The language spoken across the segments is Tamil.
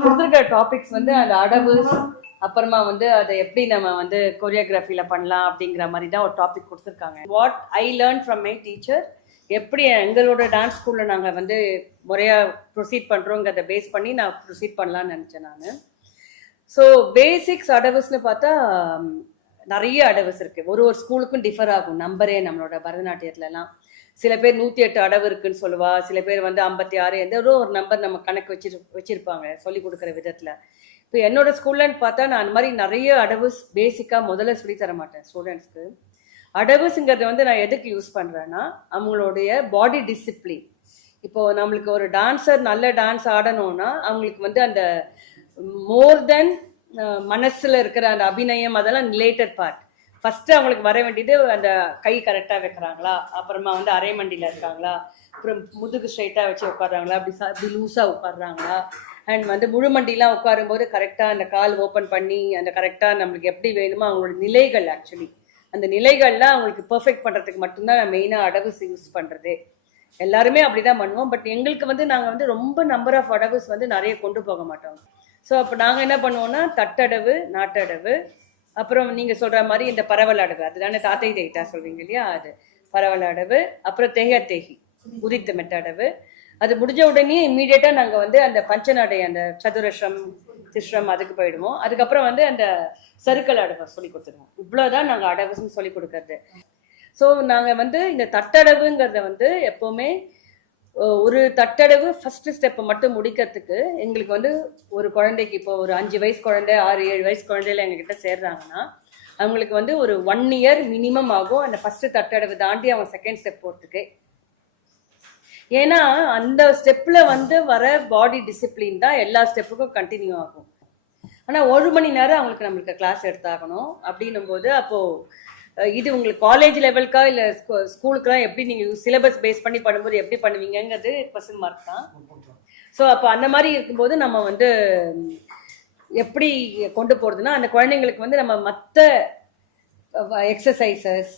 கொடுத்துருக்க டாபிக்ஸ் வந்து அந்த அடவு, அப்புறமா வந்து அதை எப்படி நம்ம வந்து கொரியோகிராஃபில பண்ணலாம் அப்படிங்கிற மாதிரி தான் ஒரு டாபிக் கொடுத்துருக்காங்க. What I learn from my teacher, எப்படி எங்களோட டான்ஸ் ஸ்கூலில் நாங்கள் வந்து முறையாக ப்ரொசீட் பண்ணுறோங்கிறத பேஸ் பண்ணி நான் ப்ரொசீட் பண்ணலான்னு நினச்சேன் நான். ஸோ பேசிக்ஸ் அடவுஸ்னு பார்த்தா நிறைய அடவுஸ் இருக்குது. ஒரு ஸ்கூலுக்கும் டிஃபர் ஆகும் நம்பரே. நம்மளோட பரதநாட்டியத்துலலாம் சில பேர் 108 அடவு இருக்குன்னு சொல்லுவா, சில பேர் வந்து 56, எந்த ஒரு நம்பர் நம்ம கணக்கு வச்சிருப்பாங்க சொல்லி கொடுக்குற விதத்தில். இப்போ என்னோட ஸ்கூல்லன்னு பார்த்தா நான் அந்த மாதிரி நிறைய அடவுஸ் பேசிக்காக முதல்ல சொல்லி தர மாட்டேன் ஸ்டூடெண்ட்ஸ்க்கு. அடவுஸுங்கிறத வந்து நான் எதுக்கு யூஸ் பண்ணுறேன்னா, அவங்களுடைய பாடி டிசிப்ளின். இப்போது நம்மளுக்கு ஒரு டான்ஸர் நல்ல டான்ஸ் ஆடணும்னா அவங்களுக்கு வந்து அந்த மோர் தென் மனசில் இருக்கிற அந்த அபிநயம் அதெல்லாம் ரிலேட்டட் பார்ட். ஃபஸ்ட்டு அவங்களுக்கு வர வேண்டியது அந்த கை கரெக்டாக வைக்கிறாங்களா, அப்புறமா வந்து அரைமண்டியில் இருக்காங்களா, அப்புறம் முதுகு ஸ்ட்ரைட்டாக வச்சு உட்காடுறாங்களா, அப்படி லூஸாக உட்காடுறாங்களா, அண்ட் வந்து முழுமண்டிலாம் உட்காரும்போது கரெக்டாக அந்த கால் ஓப்பன் பண்ணி அந்த கரெக்டாக நம்மளுக்கு எப்படி வேணுமோ அவங்களோட நிலைகள், ஆக்சுவலி அந்த நிலைகள்லாம் அவங்களுக்கு பர்ஃபெக்ட் பண்ணுறதுக்கு மட்டும்தான் நான் மெயினாக அடவுஸ் யூஸ் பண்ணுறது. எல்லாருமே அப்படி தான் பண்ணுவோம். பட் எங்களுக்கு வந்து நாங்கள் வந்து ரொம்ப நம்பர் ஆஃப் அடவுஸ் வந்து நிறைய கொண்டு போக மாட்டோம். ஸோ அப்போ நாங்கள் என்ன பண்ணுவோம்னா தட்டடவு, நாட்டடவு, அப்புறம் நீங்கள் சொல்கிற மாதிரி இந்த பரவல் அடவு, அதுதானே தாத்தை தேய்ட்டா சொல்வீங்க இல்லையா, அது பரவல் அடவு, அப்புறம் தேகி உதித்த மெட்டடவு. அது முடிஞ்ச உடனே இம்மீடியட்டாக நாங்கள் வந்து அந்த பஞ்சநடை, அந்த சதுரஸ்ரம் திஸ்ரம் அதுக்கு போயிடுவோம். அதுக்கப்புறம் வந்து அந்த சருக்கல் அடவை சொல்லி கொடுத்துருவோம். இவ்வளோதான் நாங்கள் அடவுன்னு சொல்லி கொடுக்கறது. ஸோ நாங்கள் வந்து இந்த தட்டடவுங்கிறத வந்து எப்போவுமே ஒரு தட்டடவு ஃபஸ்ட்டு ஸ்டெப்பை மட்டும் முடிக்கிறதுக்கு எங்களுக்கு வந்து ஒரு குழந்தைக்கு இப்போ ஒரு 5 வயசு குழந்தை, 6-7 வயசு குழந்தையில எங்ககிட்ட சேர்றாங்கன்னா அவங்களுக்கு வந்து ஒரு 1 இயர் மினிமம் ஆகும் அந்த ஃபஸ்ட்டு தட்டடவு தாண்டி அவங்க செகண்ட் ஸ்டெப் போகிறதுக்கு. ஏன்னா அந்த ஸ்டெப்பில் வந்து வர பாடி டிசிப்ளின் தான் எல்லா ஸ்டெப்புக்கும் கண்டினியூ ஆகும். ஆனால் 1 மணி நேரம் அவங்களுக்கு நம்மளுக்கு கிளாஸ் எடுத்தாகணும். அப்படின்னும் போது அப்போது இது உங்களுக்கு காலேஜ் லெவலுக்கா இல்லை ஸ்கூலுக்குலாம் எப்படி நீங்கள் சிலபஸ் பேஸ் பண்ணி பண்ணும்போது எப்படி பண்ணுவீங்கிறது கொஸ்டின் மார்க் தான். ஸோ அப்போ அந்த மாதிரி இருக்கும்போது நம்ம வந்து எப்படி கொண்டு போகிறதுனா, அந்த குழந்தைங்களுக்கு வந்து நம்ம மற்ற எக்ஸசைசஸ்,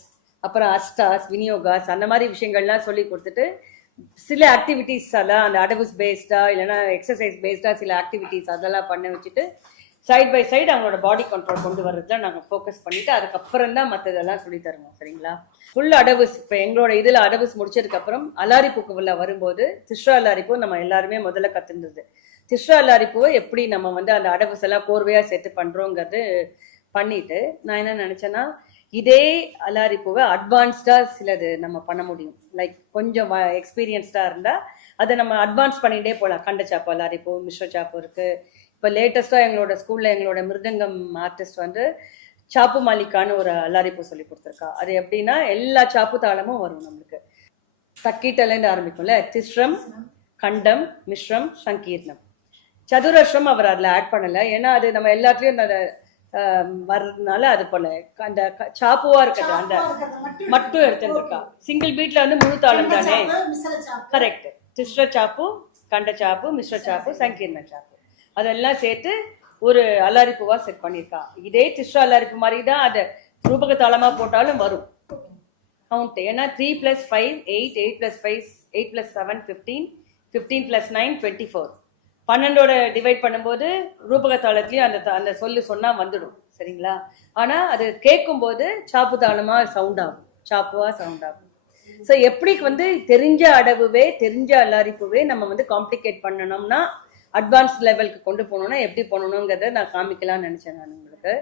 அப்புறம் அஷ்டாஸ், விநியோகாஸ், அந்த மாதிரி விஷயங்கள்லாம் சொல்லி கொடுத்துட்டு சில ஆக்டிவிட்டீஸ் எல்லாம் அந்த அடவுஸ் பேஸ்டாக இல்லைன்னா எக்ஸசைஸ் பேஸ்டாக சில ஆக்டிவிட்டீஸ் அதெல்லாம் பண்ண வச்சுட்டு சைட் பை சைடு அவங்களோட பாடி கண்ட்ரோல் கொண்டு வர்றதுல நாங்கள் ஃபோக்கஸ் பண்ணிவிட்டு அதுக்கப்புறம் தான் மற்றதெல்லாம் சொல்லி தருவோம். சரிங்களா? ஃபுல் அடவுஸ் இப்போ எங்களோட இதில் அடவுஸ் முடிச்சதுக்கப்புறம் அலாரிப்பூக்குள்ள வரும்போது திஸ்ரா அலாரிப்பூ நம்ம எல்லாருமே முதல்ல கற்றுருந்தது. திஸ்ரா அலாரிப்பூவை எப்படி நம்ம வந்து அந்த அடவுஸ் எல்லாம் கோர்வையாக சேர்த்து பண்ணுறோங்கிறது பண்ணிவிட்டு நான் என்ன நினச்சேன்னா, இதே அலாரிப்பூவை அட்வான்ஸ்டாக சிலது நம்ம பண்ண முடியும். லைக் கொஞ்சம் எக்ஸ்பீரியன்ஸ்டாக இருந்தால் அதை நம்ம அட்வான்ஸ் பண்ணிகிட்டே போகலாம். கண்ட சாப்பு அலாரிப்பூ, மிஸ்ர சாப்பு இருக்குது. இப்போ லேட்டஸ்ட்டாக எங்களோட ஸ்கூலில் எங்களோட மிருதங்கம் ஆர்டிஸ்ட் வந்து சாப்பு மாலிக்கான்னு ஒரு அலாரிப்பூ சொல்லி கொடுத்துருக்கா. அது எப்படின்னா எல்லா சாப்பு தாளமும் வரும் நம்மளுக்கு. தக்கீட்டலேருந்து ஆரம்பிக்கும்ல, திஸ்ரம், கண்டம், மிஸ்ரம், சங்கீர்ணம். சதுரஸ்ரம் அவர் அதில் ஆட் பண்ணலை, ஏன்னா அது நம்ம எல்லாத்துலேயும் அந்த வர்றதுனால அது போல அந்த சாப்புவா இருக்கிறது அந்த மட்டும் எடுத்துருக்கா. சிங்கிள் பீட்ல வந்து முழு தாளம் தானே. கரெக்ட். திஸ்ர சாப்பு, கண்ட சாப்பு, மிஸ்ர சாப்பு, சங்கீர்ண சாப்பு அதெல்லாம் சேர்த்து ஒரு அலாரிப்பூவா செட் பண்ணியிருக்கா. இதே திஸ்ரா அலாரிப்பு மாதிரி தான் அதை ரூபக தாளமாக போட்டாலும் வரும் கவுண்ட். ஏன்னா 3 + 5 8, 8 + 5 8 + 7 15, 15 + 9 24. 12ஓட டிவைட் பண்ணும்போது ரூபக தாளத்துலேயும் அந்த சொல்லு சொன்னால் வந்துடும். சரிங்களா? ஆனால் அது கேட்கும்போது சாப்பு தாளமாக சவுண்ட் ஆகும், சாப்புவாக சவுண்ட் ஆகும். ஸோ எப்படி வந்து தெரிஞ்ச அடவுவே தெரிஞ்ச அலாரிப்புவே நம்ம வந்து காம்ப்ளிகேட் பண்ணணும்னா அட்வான்ஸ் லெவலுக்கு கொண்டு போகணும்னா எப்படி பண்ணணுங்கிறத நான் காமிக்கலாம்னு நினச்சேன் நான் உங்களுக்கு.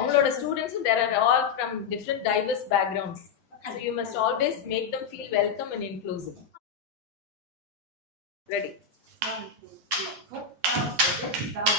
உங்களோட ஸ்டூடெண்ட்ஸும் there are all from different diverse backgrounds, so you must always make them feel welcome and inclusive. Ready? 1 2 3 4 down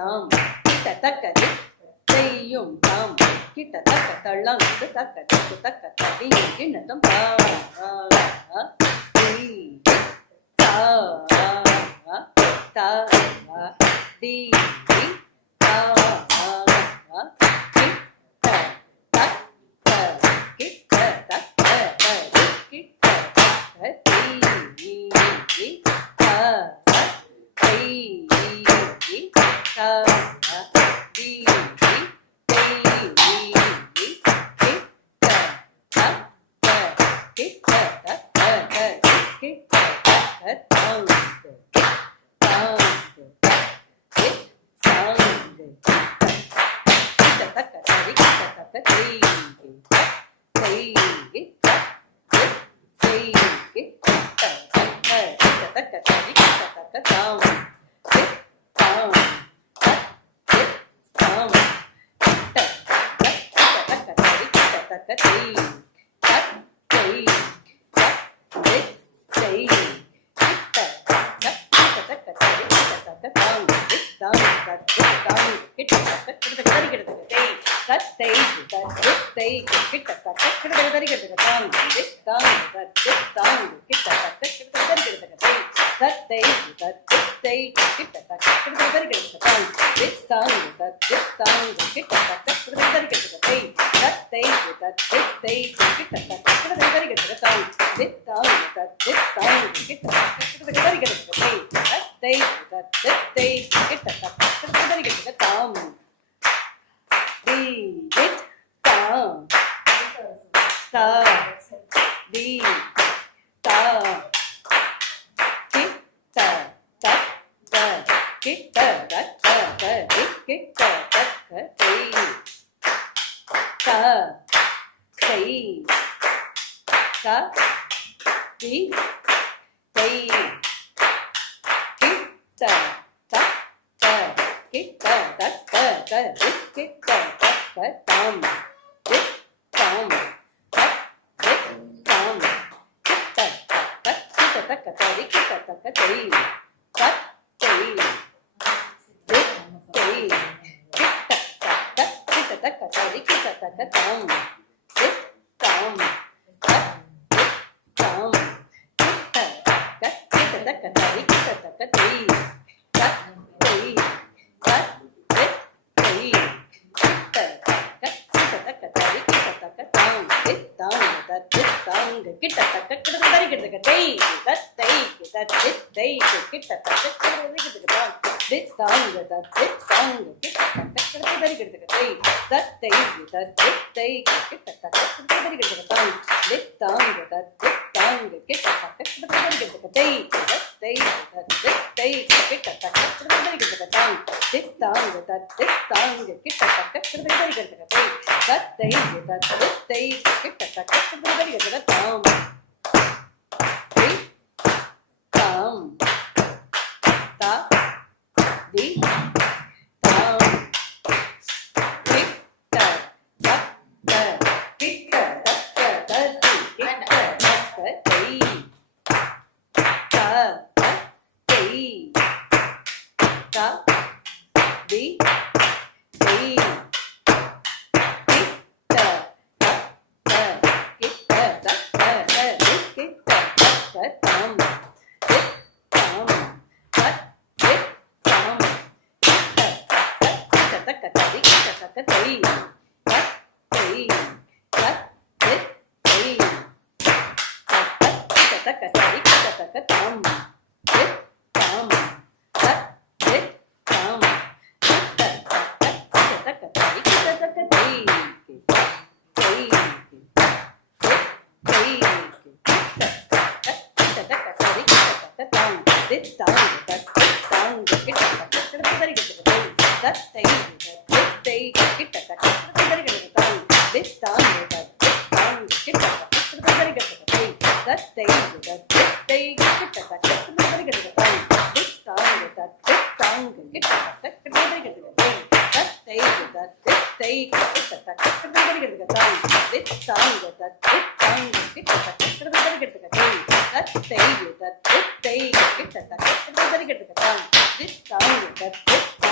தாம் கிட்ட தக்கதி செய்யும் தாம் கிட்ட தக்க தள்ளங்கு தக்க தக்கு தக்க தடியும் கிண்ணத்தம் தா தா தி தா கிட்ட தக்க கிட்ட தக்க கிட்ட தக்க தி தா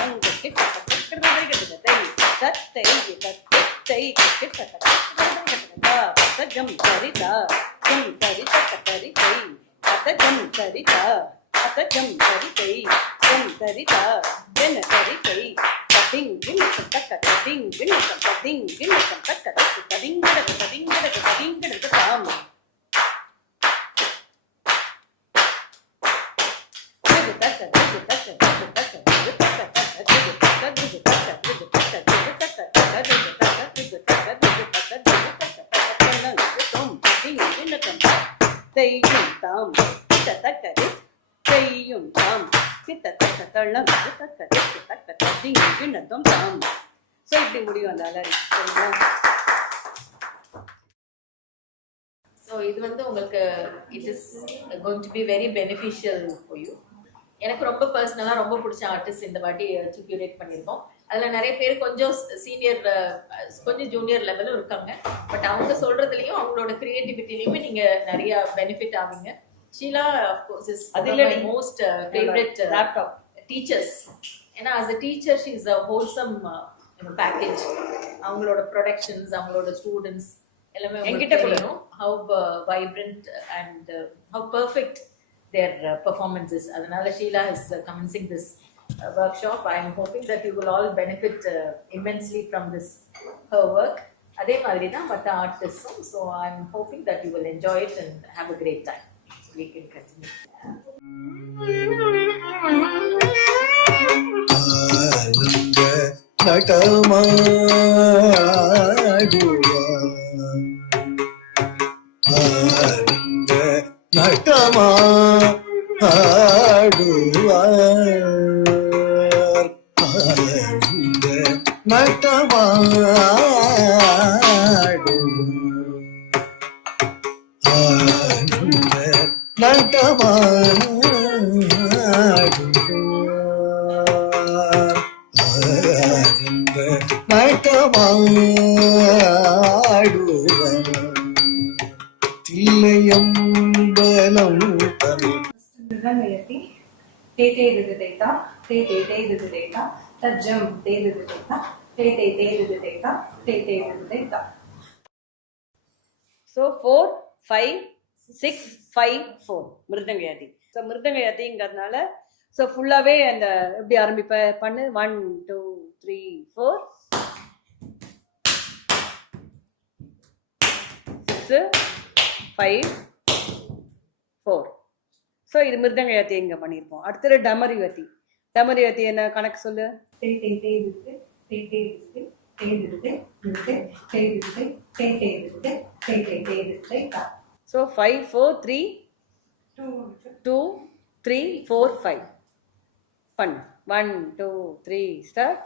அங்கு கிட்ட தை தத்தை தத்தை கிட்ட ஜம் சரிதா ஜம் சரி தரி தை அத ஜம் சரிதா அத ஜம் சரி தை ஜம் சரிதா ஜன சரி தை கட்டிங் கிண்ணம் தக்க கட்டிங் கிண்ணம் கட்டிங் கிண்ணம் தக்க கட்டிங்கடக்கு தாம் செய்யும் தாம் கிட்டத்தக்கது செய்யும் தாம் கிட்டத்தக்க தள்ளம் கிட்டத்தக்க கிண்ணத்தும் தாம். ஸோ இப்படி முடியும் அந்த அலரி. சரிங்களா? ஸோ இது வந்து உங்களுக்கு it is going to be very beneficial for you. எனக்கு ரொம்ப பர்சனலாக ரொம்ப பிடிச்ச ஆர்டிஸ்ட் இந்த வாட்டி கியூரேட் பண்ணியிருக்கோம். அதில் நிறைய பேர் கொஞ்சம் சீனியர் கொஞ்சம் ஜூனியர் லெவலும் இருக்காங்க. பட் அவங்க சொல்கிறதுலையும் அவங்களோட க்ரியேட்டிவிட்டிலையுமே நீங்கள் நிறைய பெனிஃபிட் ஆவீங்க. ஷீலா அஃப்கோர்ஸ் இஸ் அதில் மோஸ்ட் ஃபேவரட் லேப்டாப் டீச்சர்ஸ். ஏன்னா as a teacher she is a wholesome package. அவங்களோட ப்ரொடக்ஷன்ஸ், அவங்களோட ஸ்டூடெண்ட்ஸ் எல்லாமே என்கிட்ட சொல்லணும் how vibrant and how perfect their performances. Adanal Sheila is commencing this workshop. I am hoping that you will all benefit immensely from this her work. Adhe madri da matta artists, so I am hoping that you will enjoy it and have a great time. We can continue. நட்டமா ஆடுவார் நட்டமா நட்டமா நட்டமா தில்லையம்பலம் மிருதங்கயதி தே தே திது தேதா தே தே தே திது தேதா தஜ்ஜம் தே திது தேதா தே தே தே திது தேதா தே தே திது தேதா. ஸோ 4 5 6 5 4 மிருதங்கயாதி. ஸோ மிருதங்கயாதிங்கிறதுனால ஸோ ஃபுல்லாகவே அந்த எப்படி ஆரம்பிப்ப பண்ணு 1 2 3 4 6 5 4. ஸோ இது மிருதங்கயாதி இங்கே பண்ணியிருப்போம். அடுத்தது டமரிவதி. டமரிவதி என்ன கணக்கு சொல்லு? தே தே தே திது தே தே திது தே திது தே தே திது தே தே திது தே தே தே திது தேதா. ஸோ 5 4 3 2 3 4 5 பண்ணு 1 2 3 ஸ்டார்ட்.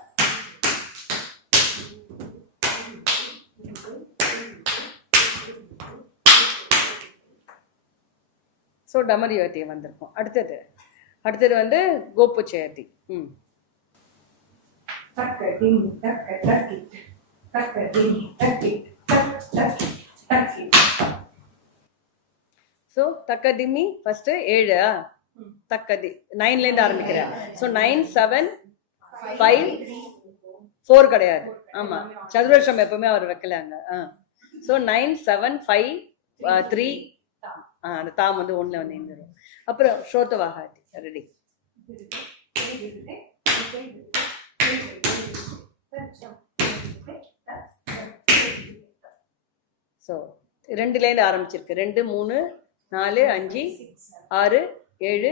ஸோ டமரிவதி வந்திருக்கும். அடுத்தது வந்து கோப்பு ஜெயதி. தக்க டிம் தக்க தக்கி தக்க டிம் தக்கி தக் தக் தக்கி. ஸோ தக்க திம்மி ஃபர்ஸ்ட் 7 தக்கதி 9லேருந்து ஆரம்பிக்கிறேன். ஸோ 9 7 5 4 கிடையாது. ஆமாம், சதுரஷம் எப்பவுமே அவர் வைக்கலாங்க. ஸோ 9 7 5 3 அந்த தாம் வந்து 1ல வந்து இருந்துடும். அப்புறம் ஸ்ரோத்தவாகாதி ரெடி. ஸோ 2லேருந்து ஆரம்பிச்சிருக்கு. 2 3 4 5 6 7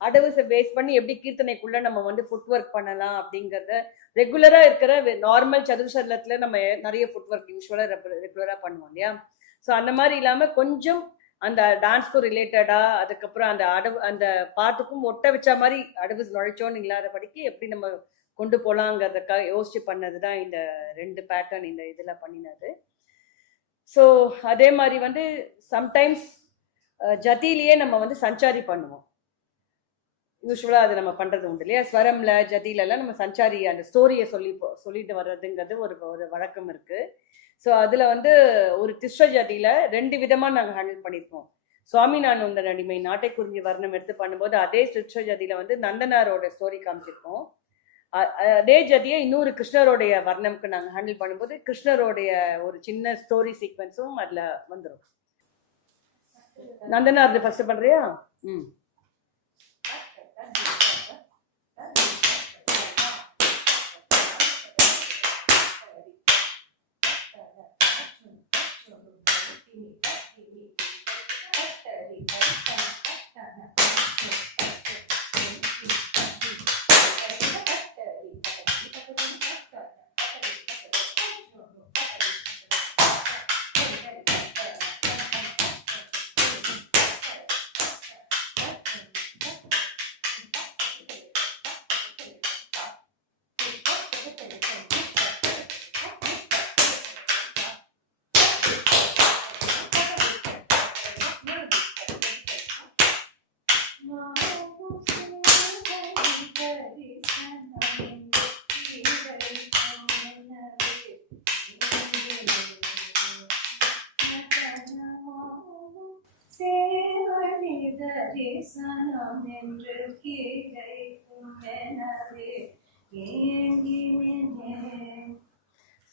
அடவுஸை பேஸ் பண்ணி எப்படி கீர்த்தனைக்குள்ள நம்ம வந்து ஃபுட் ஒர்க் பண்ணலாம் அப்படிங்கிறத ரெகுலரா இருக்கிற நார்மல் சதுர்சரலத்துல நம்ம நிறைய ஃபுட் ஒர்க் யூஸ்வலா ரெகுலரா பண்ணுவோம் இல்லையா? ஸோ அந்த மாதிரி இல்லாம கொஞ்சம் அந்த டான்ஸ்க்கும் ரிலேட்டடா, அதுக்கப்புறம் அந்த பாட்டுக்கும் ஒட்ட வச்ச மாதிரி அடவுஸ் நுழைச்சோன்னு இல்லாத படிக்கு எப்படி நம்ம கொண்டு போகலாங்கிறதுக்காக யோசிச்சு பண்ணது தான் இந்த 2 பேட்டர்ன் இந்த இதில் பண்ணினது. ஸோ அதே மாதிரி வந்து சம்டைம்ஸ் ஜதியிலேயே நம்ம வந்து சஞ்சாரி பண்ணுவோம். யூஸ்வலாக அது நம்ம பண்ணுறது உண்டு இல்லையா? ஸ்வரம்ல ஜதியிலலாம் நம்ம சஞ்சாரி அந்த ஸ்டோரியை சொல்லிட்டு வர்றதுங்கிறது ஒரு வழக்கம் இருக்குது. ஸோ அதில் வந்து ஒரு திஸ்ர ஜதியில் 2 விதமாக நாங்கள் ஹேண்டில் பண்ணியிருப்போம். சுவாமிநாதன் அடிமை நாட்டை குறிஞ்சி வர்ணம் எடுத்து பண்ணும்போது அதே ஸ்ருச்ச ஜதியில வந்து நந்தனாரோட ஸ்டோரி காமிச்சிருக்கோம். அதே ஜதியை இன்னொரு கிருஷ்ணருடைய வர்ணம்க்கு நாங்கள் ஹேண்டில் பண்ணும்போது கிருஷ்ணருடைய ஒரு சின்ன ஸ்டோரி சீக்வன்ஸும் அதில் வந்துடும். நந்தனார் ஃபர்ஸ்ட் பண்றியா? ம்.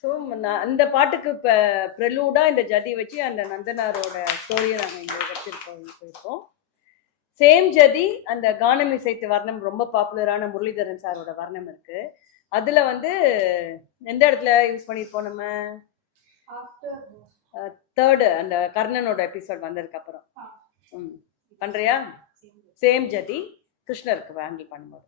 ஸோ அந்த பாட்டுக்கு இப்போ ப்ரெலூடாக இந்த ஜதி வச்சு அந்த நந்தனாரோட ஸ்டோரியை நாங்கள் இங்கே போயிருக்கோம். சேம் ஜதி அந்த கானம் இசைத்து வர்ணம் ரொம்ப பாப்புலரான முரளிதரன் சாரோட வர்ணம் இருக்கு. அதுல வந்து எந்த இடத்துல யூஸ் பண்ணிருப்போம் நம்ம? தேர்டு அந்த கர்ணனோட எபிசோட் வந்ததுக்கு அப்புறம். பண்றியா? சேம் ஜதி கிருஷ்ணருக்கு ஹேண்டில் பண்ணும்போது.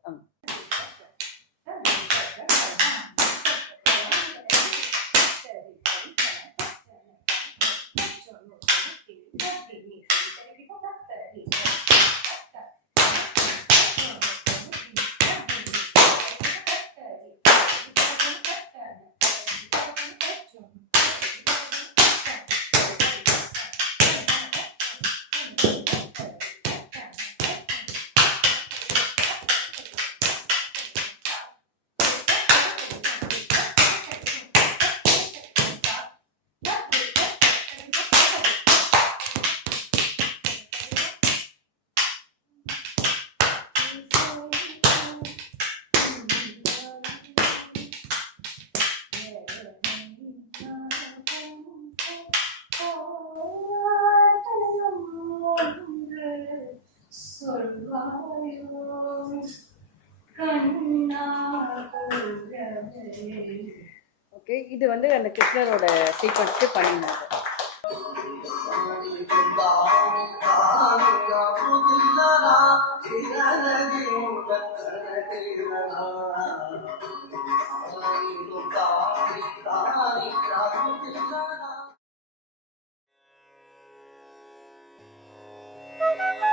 ஓகே, இது வந்து அந்த கிருஷ்ணரோட சீக்வன்ஸ்க்கு பண்ணினாங்க. Thank you.